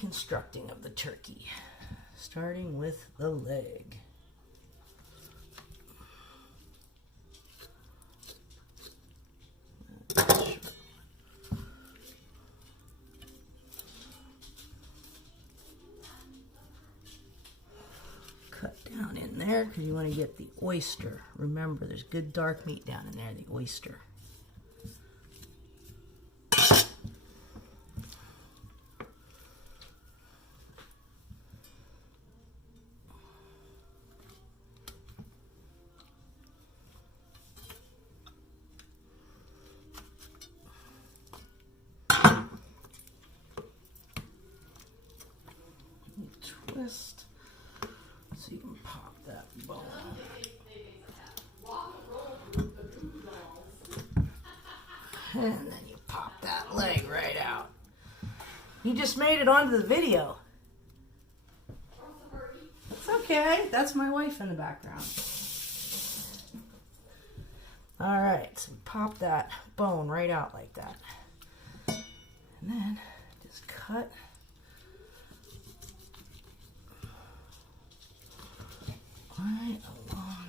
deconstructing of the turkey, starting with the leg. Cut down in there because you want to get the oyster. Remember, there's good dark meat down in there, the oyster. Twist so you can pop that bone. And then you pop that leg right out. You just made it onto the video. It's okay. That's my wife in the background. All right, so pop that bone right out like that. And then just cut. Right along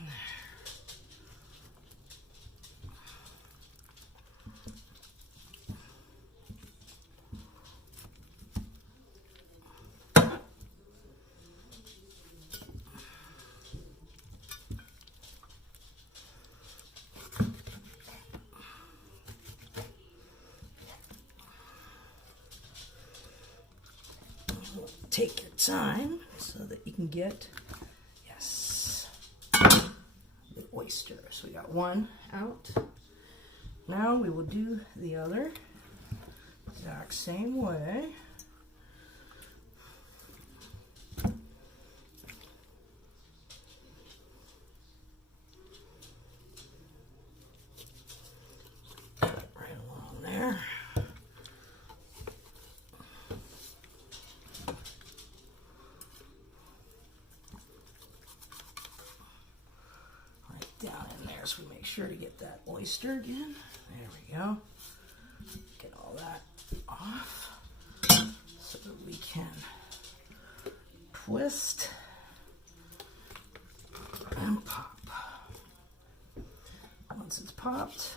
there. Take your time so that you can get the oyster. So we got one out. Now we will do the other exact same way. Cut right along there. Down in there so we make sure to get that oyster again. There we go. Get all that off so that we can twist and pop. Once it's popped,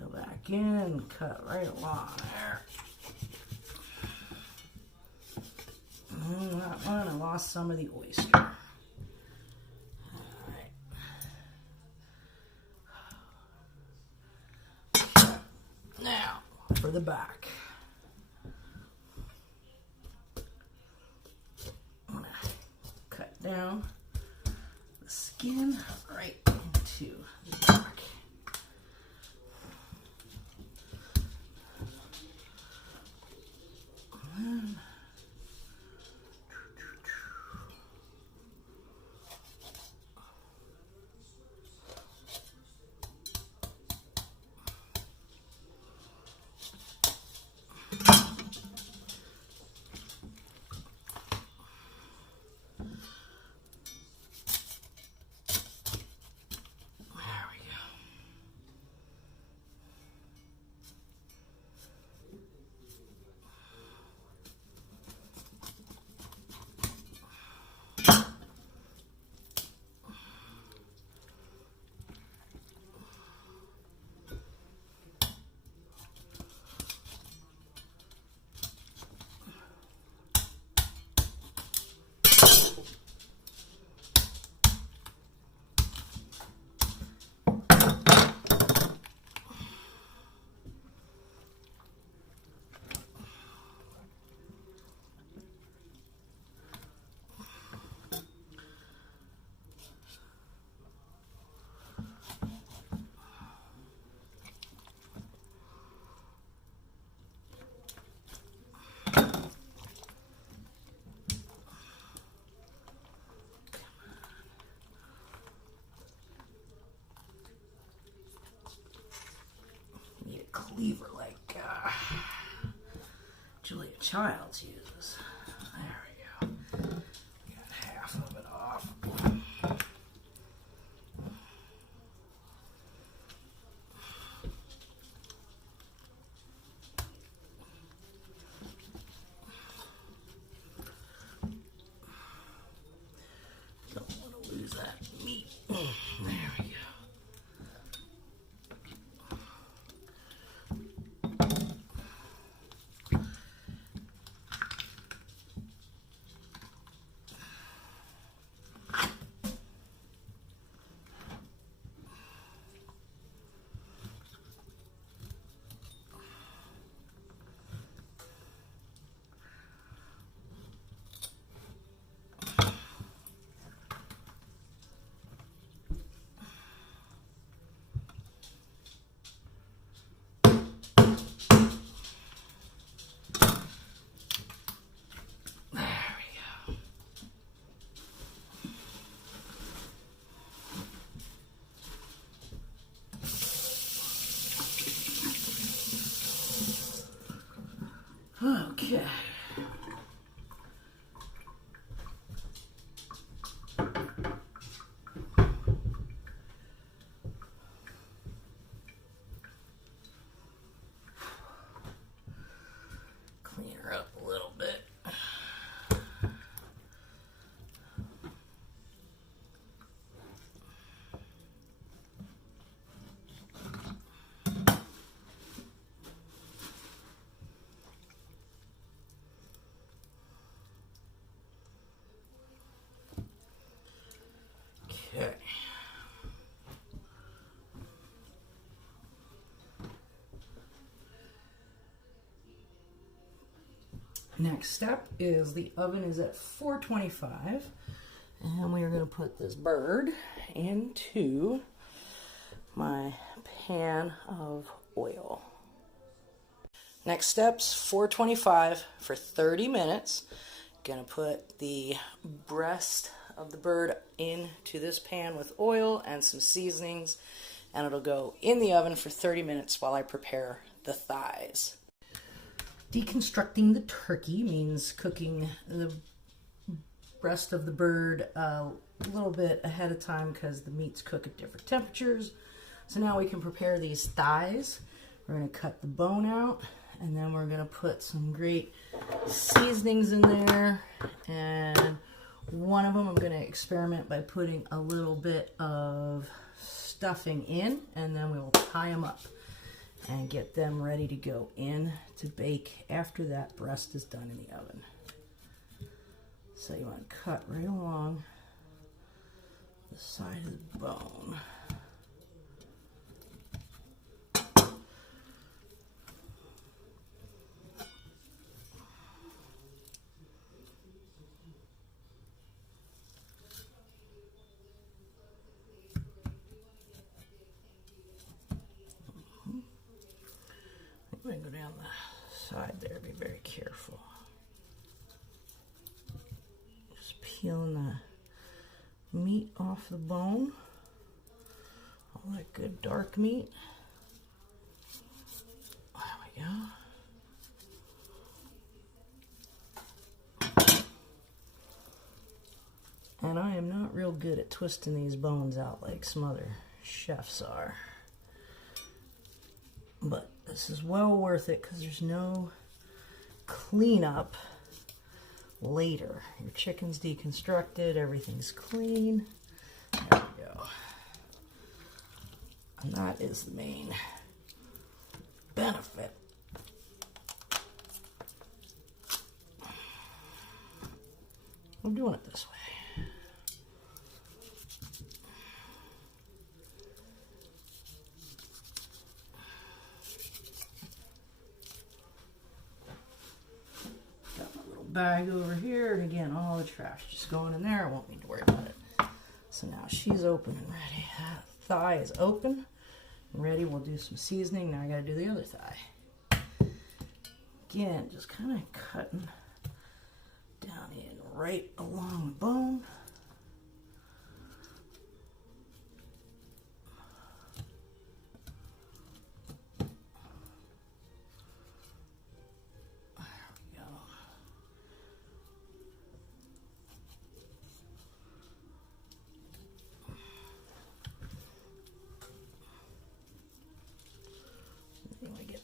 go back in and cut right along there. That one, I lost some of the oyster. Now, for the back. I'm gonna cut down the skin right into the back. And cleaver like Julia Childs uses. There we go. Got half of it off. Okay. Clean her up a little bit. Okay. Next step is the oven is at 425, and we are going to put this bird into my pan of oil. Next steps, 425 for 30 minutes. Going to put the breast of the bird into this pan with oil and some seasonings, and it'll go in the oven for 30 minutes while I prepare the thighs. Deconstructing the turkey means cooking the breast of the bird a little bit ahead of time because the meats cook at different temperatures. So now we can prepare these thighs. We're going to cut the bone out, and then we're going to put some great seasonings in there. And one of them I'm going to experiment by putting a little bit of stuffing in, and then we will tie them up and get them ready to go in to bake after that breast is done in the oven. So you want to cut right along the side of the bone. I'm going to go down the side there, be very careful. Just peeling the meat off the bone, all that good dark meat. There we go. And I am not real good at twisting these bones out like some other chefs are. But this is well worth it because there's no cleanup later. Your chicken's deconstructed, everything's clean. There we go. And that is the main benefit. I'm doing it this way. Bag over here, and again, all the trash just going in there. I won't need to worry about it. So now she's open and ready. That thigh is open and ready. We'll do some seasoning. Now I got to do the other thigh. Again, just kind of cutting down in right along the bone.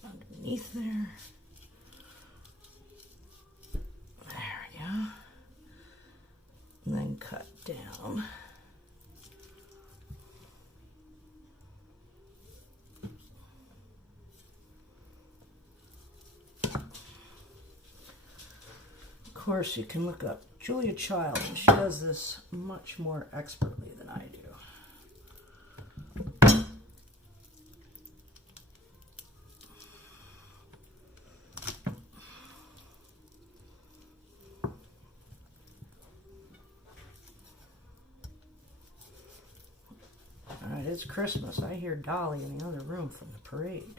Underneath there. There we go. And then cut down. Of course, you can look up Julia Child, and she does this much more expertly than I do. Alright, it's Christmas. I hear Dolly in the other room from the parade.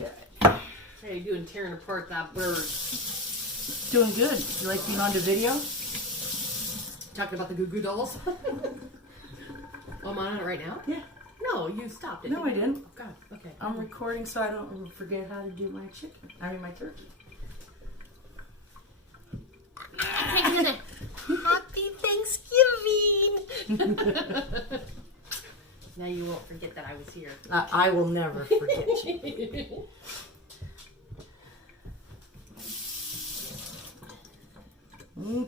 Okay. How you doing tearing apart that bird? Doing good. You like being on the video? Talking about the Goo Goo Dolls? Oh, I'm on it right now? Yeah. No, you stopped it. No, I didn't. Oh, God. Okay. I'm recording so I don't forget how to do my chicken. I mean, my turkey. Happy Thanksgiving! Now you won't forget that I was here. I will never forget you.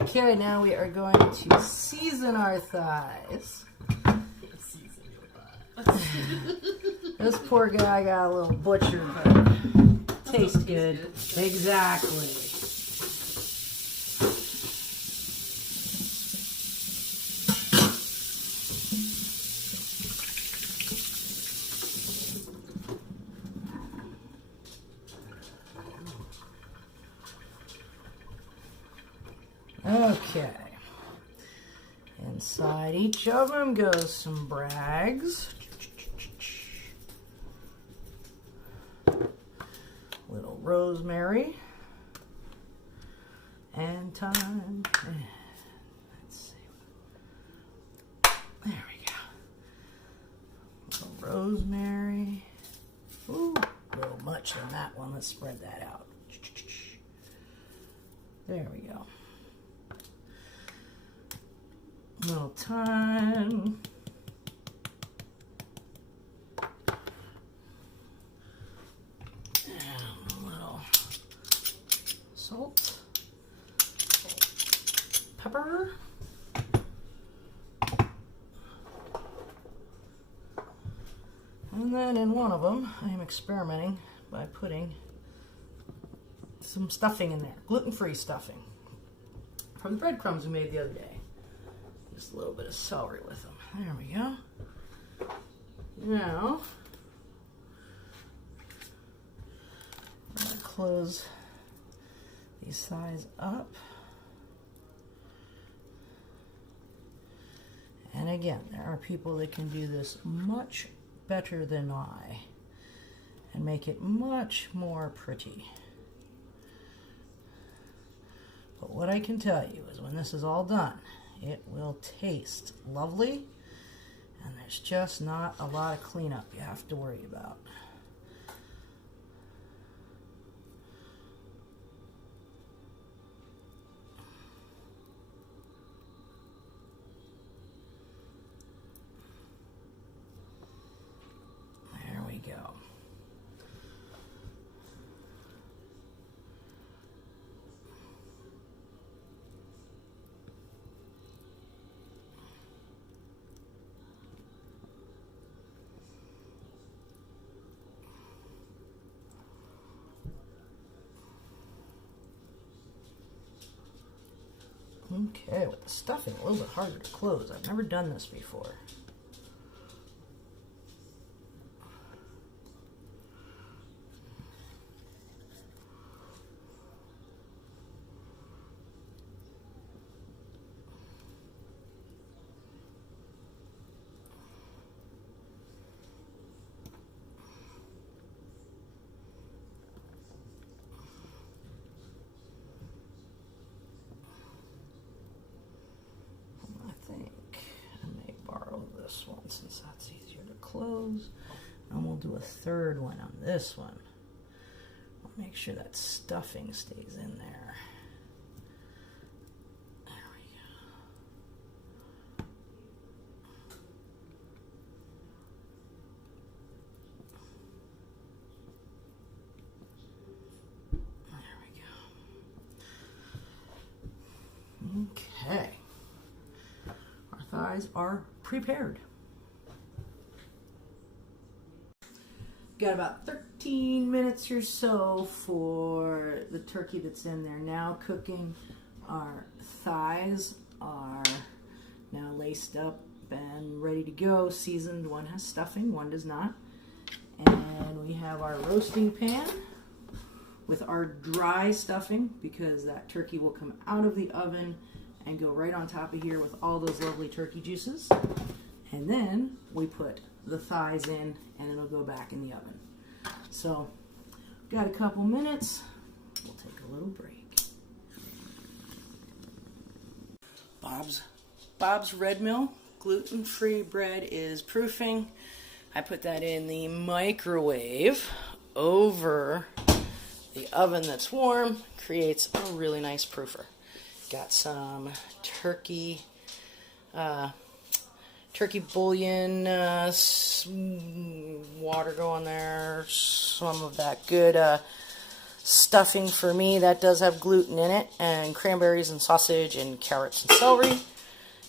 Okay, now we are going to season our thighs. This poor guy got a little butchered, but tastes good. Exactly. Okay. Inside each of them goes some brags. Little rosemary. And thyme. Let's see. There we go. Little rosemary. Ooh, a little much than that one. Let's spread that out. There we go. Little thyme. And a little salt. Pepper. And then in one of them, I am experimenting by putting some stuffing in there. Gluten-free stuffing. From the breadcrumbs we made the other day. Just a little bit of celery with them. There we go. Now, I'm going to close these thighs up. And again, there are people that can do this much better than I and make it much more pretty. But what I can tell you is when this is all done, it will taste lovely, and there's just not a lot of cleanup you have to worry about. There we go. Okay, with the stuffing a little bit harder to close. I've never done this before. This one since that's easier to close, and we'll do a third one on this one. I'll make sure that stuffing stays in there. There we go. There we go. Okay. Our thighs are prepared. Got about 13 minutes or so for the turkey that's in there now cooking. Our thighs are now laced up and ready to go, seasoned. One has stuffing, one does not. And we have our roasting pan with our dry stuffing, because that turkey will come out of the oven and go right on top of here with all those lovely turkey juices. And then we put the thighs in, and it'll go back in the oven. So got a couple minutes. We'll take a little break. Bob's Red Mill gluten-free bread is proofing. I put that in the microwave over the oven that's warm. Creates a really nice proofer. Got some turkey bouillon, water going there, some of that good stuffing for me that does have gluten in it, and cranberries and sausage and carrots and celery.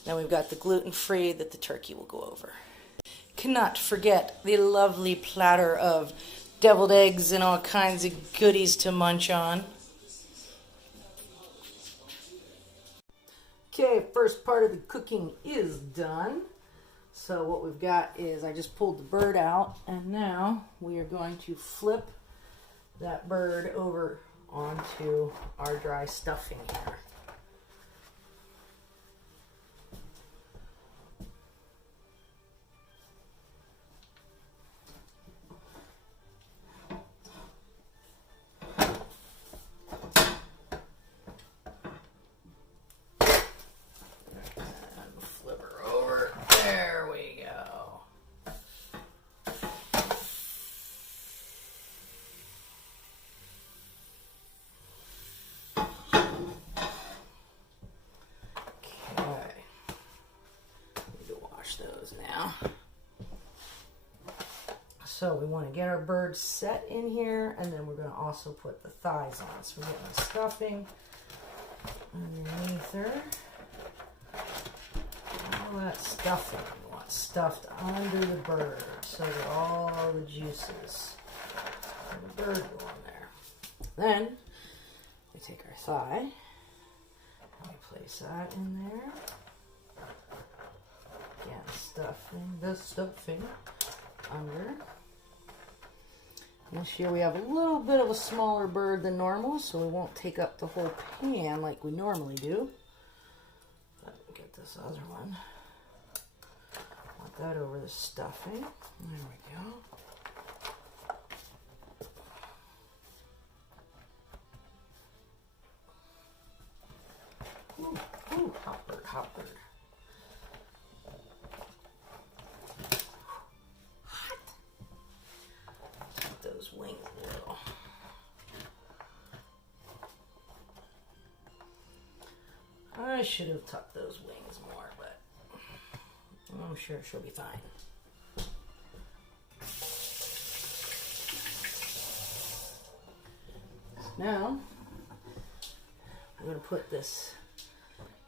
Then we've got the gluten-free that the turkey will go over. Cannot forget the lovely platter of deviled eggs and all kinds of goodies to munch on. Okay, first part of the cooking is done. So what we've got is I just pulled the bird out, and now we are going to flip that bird over onto our dry stuffing here. Now, so we want to get our bird set in here, and then we're going to also put the thighs on. So we're getting the stuffing underneath her. All that stuffing we want stuffed under the bird so that all the juices of the bird go on there. Then we take our thigh and we place that in there. Again, the stuffing under. This year we have a little bit of a smaller bird than normal, so we won't take up the whole pan like we normally do. But we'll get this other one. Want that over the stuffing. There we go. Ooh, hot bird, hot bird. Wings a little. I should have tucked those wings more, but I'm sure she'll be fine. Now I'm going to put this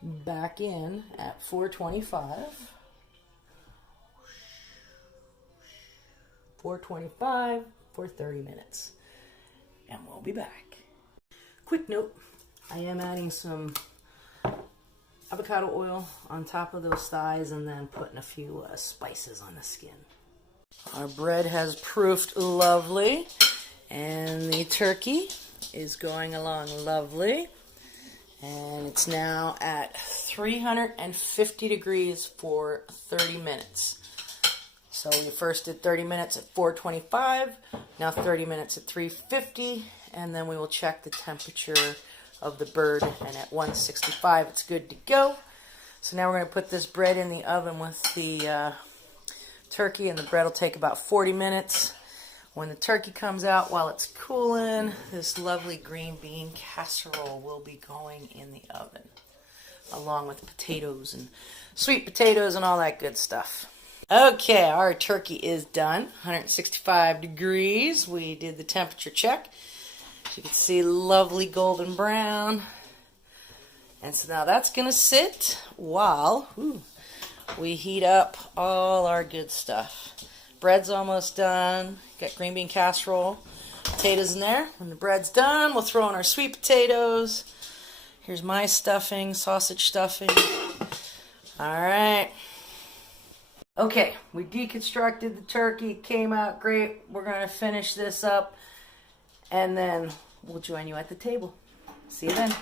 back in at 425. 425 for 30 minutes. And we'll be back. Quick note, I am adding some avocado oil on top of those thighs and then putting a few spices on the skin. Our bread has proofed lovely, and the turkey is going along lovely. And it's now at 350 degrees for 30 minutes. So we first did 30 minutes at 425, now 30 minutes at 350, and then we will check the temperature of the bird, and at 165 it's good to go. So now we're going to put this bread in the oven with the turkey, and the bread will take about 40 minutes. When the turkey comes out, while it's cooling, this lovely green bean casserole will be going in the oven, along with potatoes and sweet potatoes and all that good stuff. Okay, our turkey is done, 165 degrees. We did the temperature check. As you can see, lovely golden brown. And so now that's going to sit while we heat up all our good stuff. Bread's almost done. Got green bean casserole, potatoes in there. When the bread's done, we'll throw in our sweet potatoes. Here's my stuffing, sausage stuffing. All right. Okay, we deconstructed the turkey. It came out great. We're going to finish this up, and then we'll join you at the table. See you then.